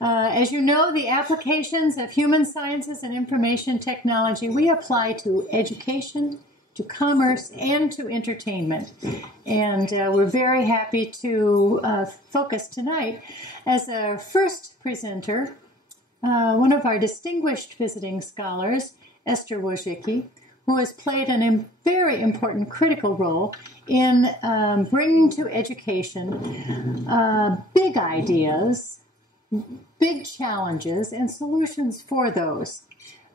As you know, the applications of human sciences and information technology we apply to education, to commerce, and to entertainment. And we're very happy to focus tonight as our first presenter, one of our distinguished visiting scholars, Esther Wojcicki, who has played a very important critical role in bringing to education big ideas, big challenges, and solutions for those.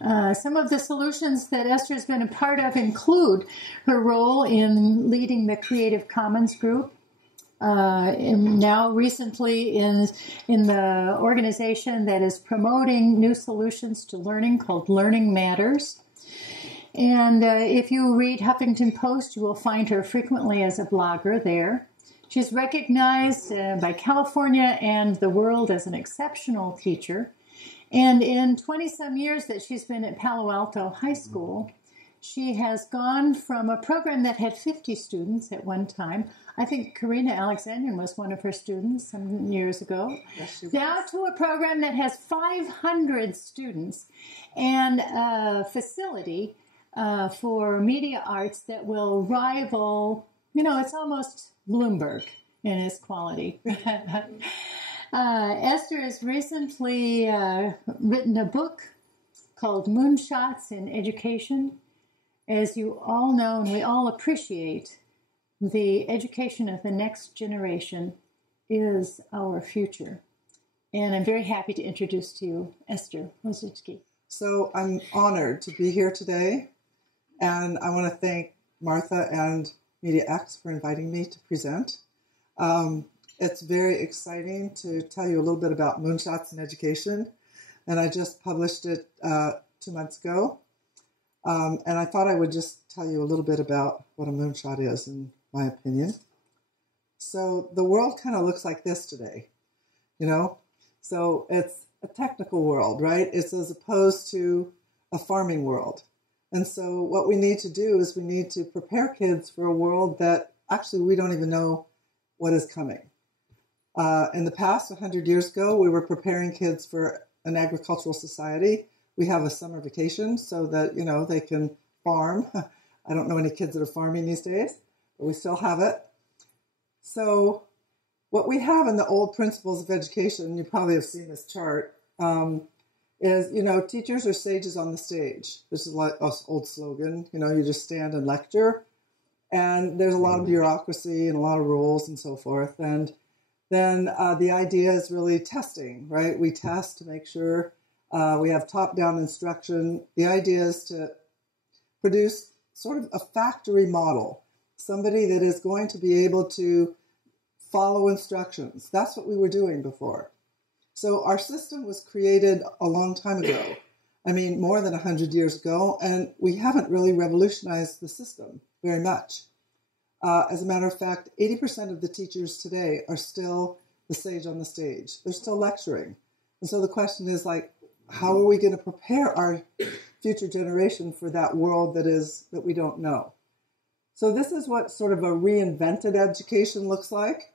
Some of the solutions that Esther's been a part of include her role in leading the Creative Commons group, and now recently in the organization that is promoting new solutions to learning called Learning Matters. And if you read Huffington Post, you will find her frequently as a blogger there. She's recognized by California and the world as an exceptional teacher. And in 20-some years that she's been at Palo Alto High School, she has gone from a program that had 50 students at one time. I think Karina Alexandrian was one of her students some years ago. Yes, now to a program that has 500 students and a facility for media arts that will rival, it's almost Bloomberg in its quality. Esther has recently written a book called Moonshots in Education. As you all know and we all appreciate, the education of the next generation is our future. And I'm very happy to introduce to you Esther Wojcicki. So I'm honored to be here today, and I want to thank Martha and mediaX for inviting me to present. It's very exciting to tell you a little bit about Moonshots in Education, and I just published it 2 months ago. And I thought I would just tell you a little bit about what a moonshot is, in my opinion. So the world kind of looks like this today, So it's a technical world, right? It's as opposed to a farming world. And so what we need to do is we need to prepare kids for a world that actually we don't even know what is coming. In the past, 100 years ago, we were preparing kids for an agricultural society. We have a summer vacation so that, they can farm. I don't know any kids that are farming these days, but we still have it. So what we have in the old principles of education, you probably have seen this chart, is, teachers are sages on the stage. This is like an old slogan, you just stand and lecture. And there's a lot of bureaucracy and a lot of rules and so forth. And then the idea is really testing, right? We test to make sure we have top-down instruction. The idea is to produce sort of a factory model, somebody that is going to be able to follow instructions. That's what we were doing before. So our system was created a long time ago. I mean, more than 100 years ago, and we haven't really revolutionized the system very much. As a matter of fact, 80% of the teachers today are still the sage on the stage. They're still lecturing. And so the question is how are we going to prepare our future generation for that world that we don't know? So this is what sort of a reinvented education looks like.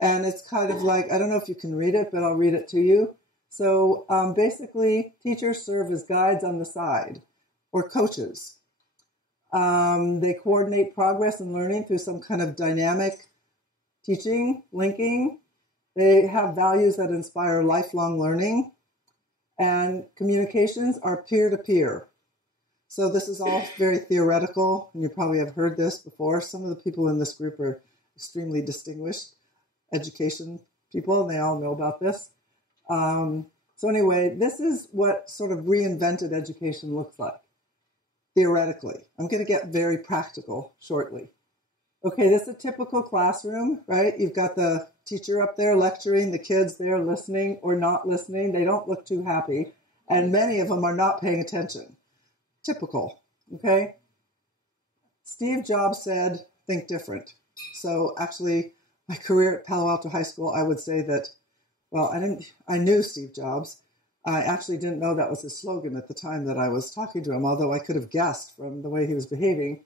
And it's kind of I don't know if you can read it, but I'll read it to you. So basically, teachers serve as guides on the side, or coaches. They coordinate progress and learning through some kind of dynamic teaching, linking. They have values that inspire lifelong learning. And communications are peer-to-peer. So this is all very theoretical, and you probably have heard this before. Some of the people in this group are extremely distinguished education people, and they all know about this. So anyway, this is what sort of reinvented education looks like, theoretically. I'm going to get very practical shortly. Okay, this is a typical classroom, right? You've got the teacher up there lecturing, the kids there listening or not listening. They don't look too happy, and many of them are not paying attention. Typical, okay? Steve Jobs said, think different. So actually, my career at Palo Alto High School, I would say that, I knew Steve Jobs. I actually didn't know that was his slogan at the time that I was talking to him, although I could have guessed from the way he was behaving.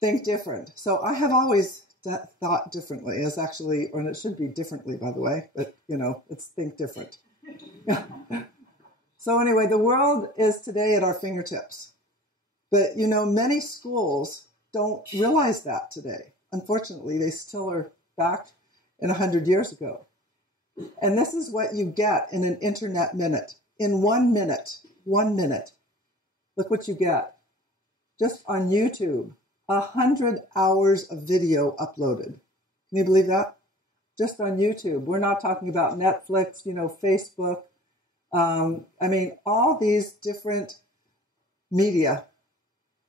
Think different. So I have always thought differently. It's actually, or it should be differently, by the way, but, you know, it's think different. So anyway, the world is today at our fingertips. But, you know, many schools don't realize that today. Unfortunately, they still are back in 100 years ago. And this is what you get in an internet minute. In 1 minute, look what you get. Just on YouTube, 100 hours of video uploaded. Can you believe that? Just on YouTube. We're not talking about Netflix, you know, Facebook. I mean, all these different media,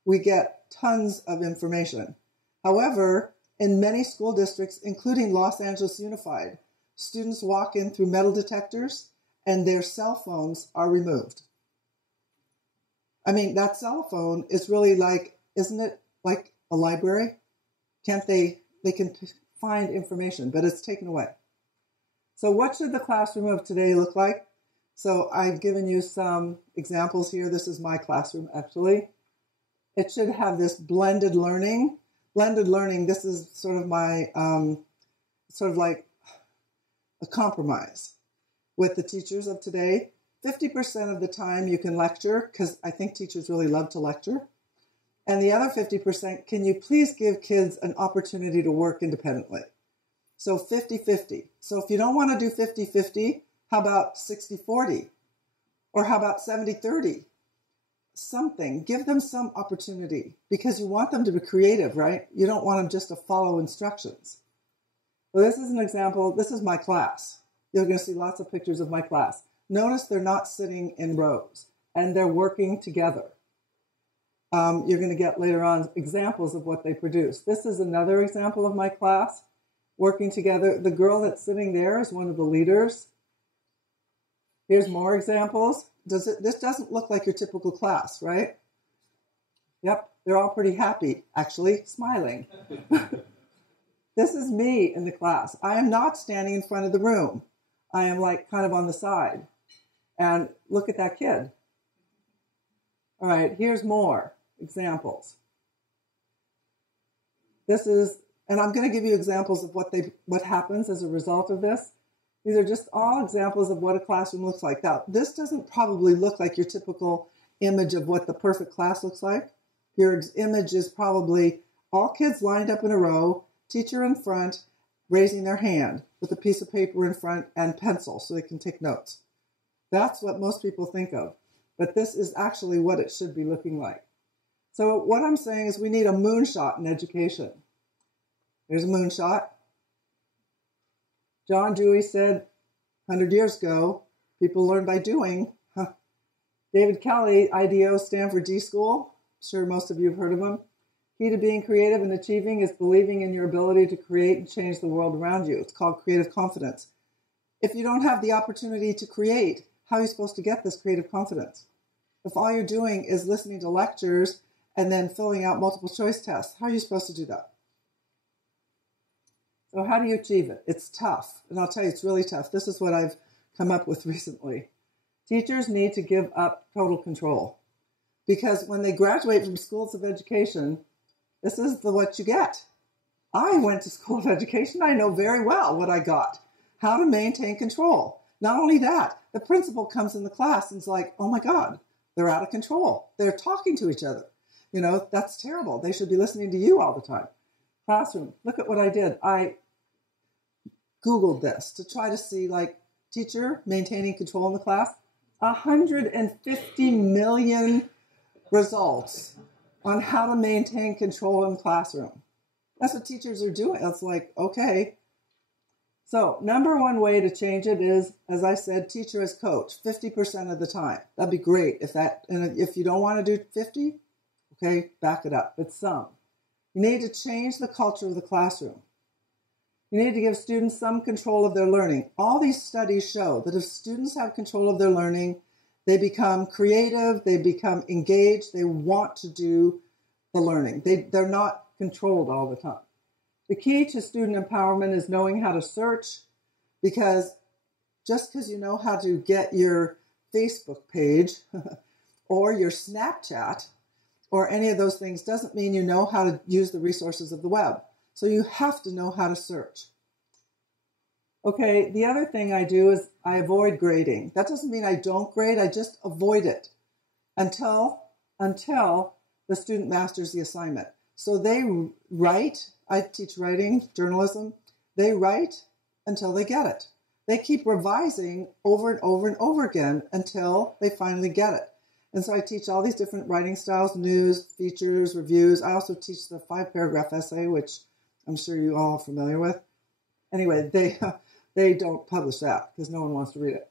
we get tons of information. However, in many school districts, including Los Angeles Unified, students walk in through metal detectors and their cell phones are removed. I mean, that cell phone is really like, isn't it like a library? Can't they can find information, but it's taken away. So what should the classroom of today look like? So I've given you some examples here. This is my classroom, actually. It should have this blended learning. Blended learning, this is sort of my, sort of like a compromise with the teachers of today. 50% of the time you can lecture, because I think teachers really love to lecture. And the other 50%, can you please give kids an opportunity to work independently? So 50-50. So if you don't want to do 50-50, how about 60-40? Or how about 70-30? Something. Give them some opportunity, because you want them to be creative, right? You don't want them just to follow instructions. Well, this is an example. This is my class. You're going to see lots of pictures of my class. Notice they're not sitting in rows, and they're working together. You're going to get later on examples of what they produce. This is another example of my class working together. The girl that's sitting there is one of the leaders. Here's more examples. This doesn't look like your typical class, right? Yep, they're all pretty happy, actually, smiling. This is me in the class. I am not standing in front of the room. I am like kind of on the side. And look at that kid. All right, here's more examples. This is, and I'm going to give you examples of what happens as a result of this. These are just all examples of what a classroom looks like. Now, this doesn't probably look like your typical image of what the perfect class looks like. Your image is probably all kids lined up in a row, teacher in front, raising their hand with a piece of paper in front and pencil so they can take notes. That's what most people think of. But this is actually what it should be looking like. So what I'm saying is we need a moonshot in education. There's a moonshot. John Dewey said 100 years ago, people learn by doing. David Kelly, IDEO, Stanford D School. I'm sure most of you have heard of him. Key to being creative and achieving is believing in your ability to create and change the world around you. It's called creative confidence. If you don't have the opportunity to create, how are you supposed to get this creative confidence? If all you're doing is listening to lectures and then filling out multiple choice tests, how are you supposed to do that? So how do you achieve it? It's tough. And I'll tell you, it's really tough. This is what I've come up with recently. Teachers need to give up total control. Because when they graduate from schools of education, this is what you get. I went to school of education. I know very well what I got. How to maintain control. Not only that, the principal comes in the class and is like, oh my God, they're out of control. They're talking to each other. You know, that's terrible. They should be listening to you all the time. Classroom, look at what I did. I Googled this to try to see, like, teacher maintaining control in the class. 150 million results on how to maintain control in the classroom. That's what teachers are doing. It's like, okay. So number one way to change it is, as I said, teacher as coach, 50% of the time. That'd be great. And if you don't want to do 50, okay, back it up. But some. You need to change the culture of the classroom. You need to give students some control of their learning. All these studies show that if students have control of their learning, they become creative, they become engaged, they want to do the learning. They're not controlled all the time. The key to student empowerment is knowing how to search, because just because you know how to get your Facebook page or your Snapchat or any of those things doesn't mean you know how to use the resources of the web. So you have to know how to search. Okay, the other thing I do is I avoid grading. That doesn't mean I don't grade, I just avoid it until the student masters the assignment. So they write, I teach writing, journalism, they write until they get it. They keep revising over and over and over again until they finally get it. And so I teach all these different writing styles, news, features, reviews. I also teach the 5-paragraph essay, which I'm sure you all are familiar with. Anyway, they don't publish that because no one wants to read it.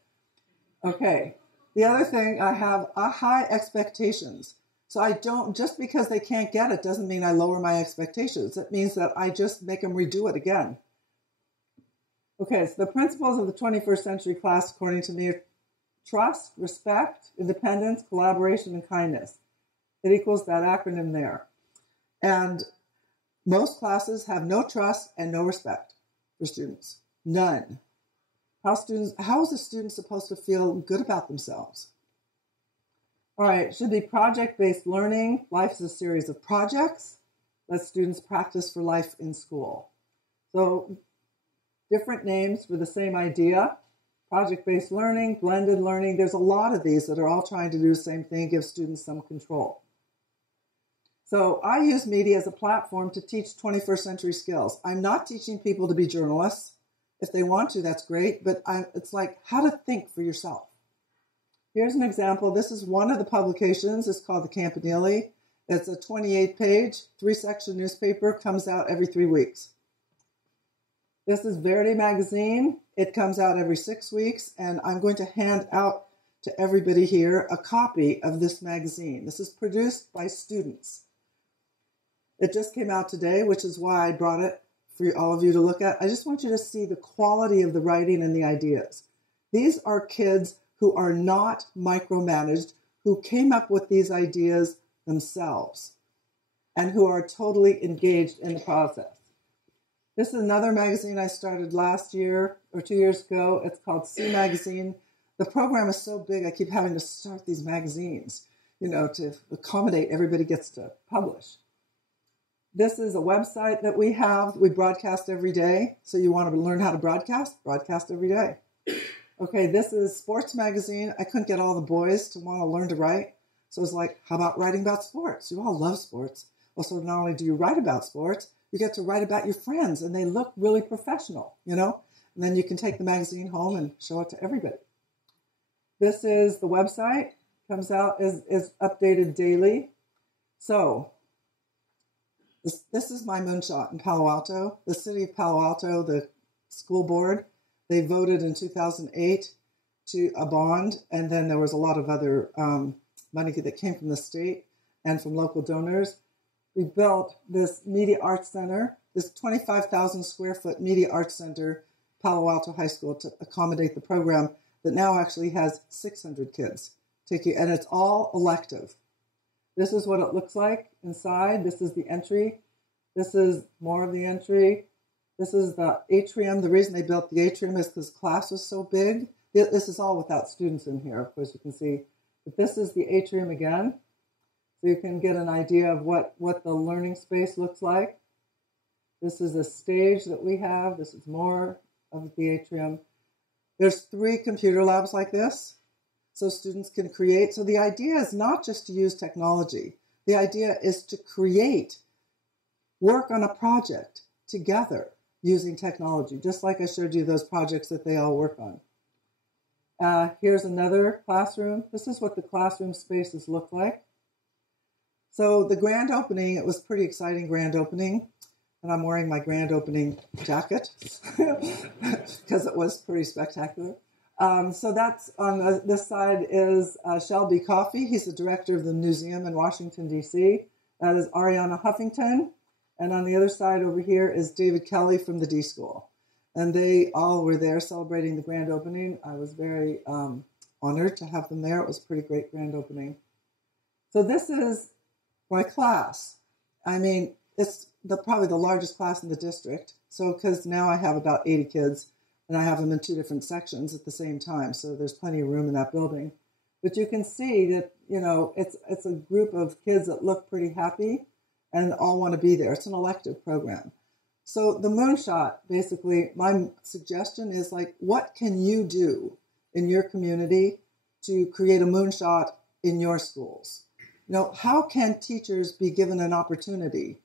Okay. The other thing, I have high expectations. So I don't, just because they can't get it doesn't mean I lower my expectations. It means that I just make them redo it again. Okay, so the principles of the 21st century class, according to me, are trust, respect, independence, collaboration, and kindness. It equals that acronym there. And most classes have no trust and no respect for students. None. How is a student supposed to feel good about themselves? All right, it should be project-based learning. Life is a series of projects. Let students practice for life in school. So different names for the same idea. Project-based learning, blended learning. There's a lot of these that are all trying to do the same thing, give students some control. So I use media as a platform to teach 21st century skills. I'm not teaching people to be journalists. If they want to, that's great, but it's like how to think for yourself. Here's an example. This is one of the publications. It's called the Campanile. It's a 28-page, 3-section newspaper, comes out every 3 weeks. This is VERDE magazine. It comes out every 6 weeks, and I'm going to hand out to everybody here a copy of this magazine. This is produced by students. It just came out today, which is why I brought it for all of you to look at. I just want you to see the quality of the writing and the ideas. These are kids who are not micromanaged, who came up with these ideas themselves, and who are totally engaged in the process. This is another magazine I started last year or 2 years ago. It's called C Magazine. The program is so big, I keep having to start these magazines, to accommodate everybody gets to publish. This is a website that we have. We broadcast every day. So you want to learn how to broadcast every day. Okay, this is Sports Magazine. I couldn't get all the boys to want to learn to write. So it's like, how about writing about sports? You all love sports. Well, so not only do you write about sports, you get to write about your friends, and they look really professional, And then you can take the magazine home and show it to everybody. This is the website. Comes out, is updated daily. So this is my moonshot in Palo Alto. The city of Palo Alto, the school board, they voted in 2008 to a bond, and then there was a lot of other money that came from the state and from local donors. We built this Media Arts Center, this 25,000 square foot Media Arts Center, Palo Alto High School, to accommodate the program that now actually has 600 kids taking, and it's all elective. This is what it looks like inside. This is the entry. This is more of the entry. This is the atrium. The reason they built the atrium is because class was so big. This is all without students in here, of course, you can see. But this is the atrium again. So you can get an idea of what the learning space looks like. This is a stage that we have. This is more of the atrium. There's 3 computer labs like this, so students can create. So the idea is not just to use technology. The idea is to create, work on a project together using technology, just like I showed you those projects that they all work on. Here's another classroom. This is what the classroom spaces look like. So the grand opening, it was pretty exciting grand opening. And I'm wearing my grand opening jacket because it was pretty spectacular. So that's on this side is Shelby Coffey. He's the director of the museum in Washington, D.C. That is Ariana Huffington. And on the other side over here is David Kelly from the D School. And they all were there celebrating the grand opening. I was very honored to have them there. It was a pretty great grand opening. So this is my class. I mean, it's probably the largest class in the district. So, because now I have about 80 kids, and I have them in 2 different sections at the same time. So there's plenty of room in that building. But you can see that, it's a group of kids that look pretty happy and all want to be there. It's an elective program. So the moonshot, basically, my suggestion is like, what can you do in your community to create a moonshot in your schools? You know, how can teachers be given an opportunity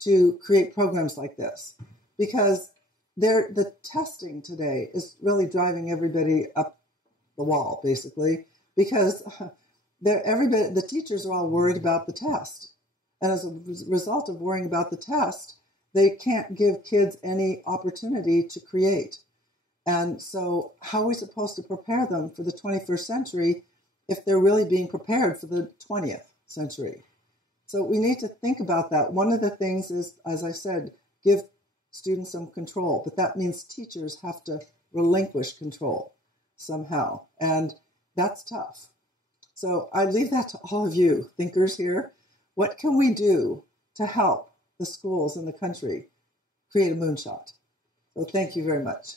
to create programs like this? Because the testing today is really driving everybody up the wall, basically, because the teachers are all worried about the test. And as a result of worrying about the test, they can't give kids any opportunity to create. And so how are we supposed to prepare them for the 21st century if they're really being prepared for the 20th century? So we need to think about that. One of the things is, as I said, give students some control, but that means teachers have to relinquish control somehow, and that's tough. So I leave that to all of you thinkers here. What can we do to help the schools in the country create a moonshot? So thank you very much.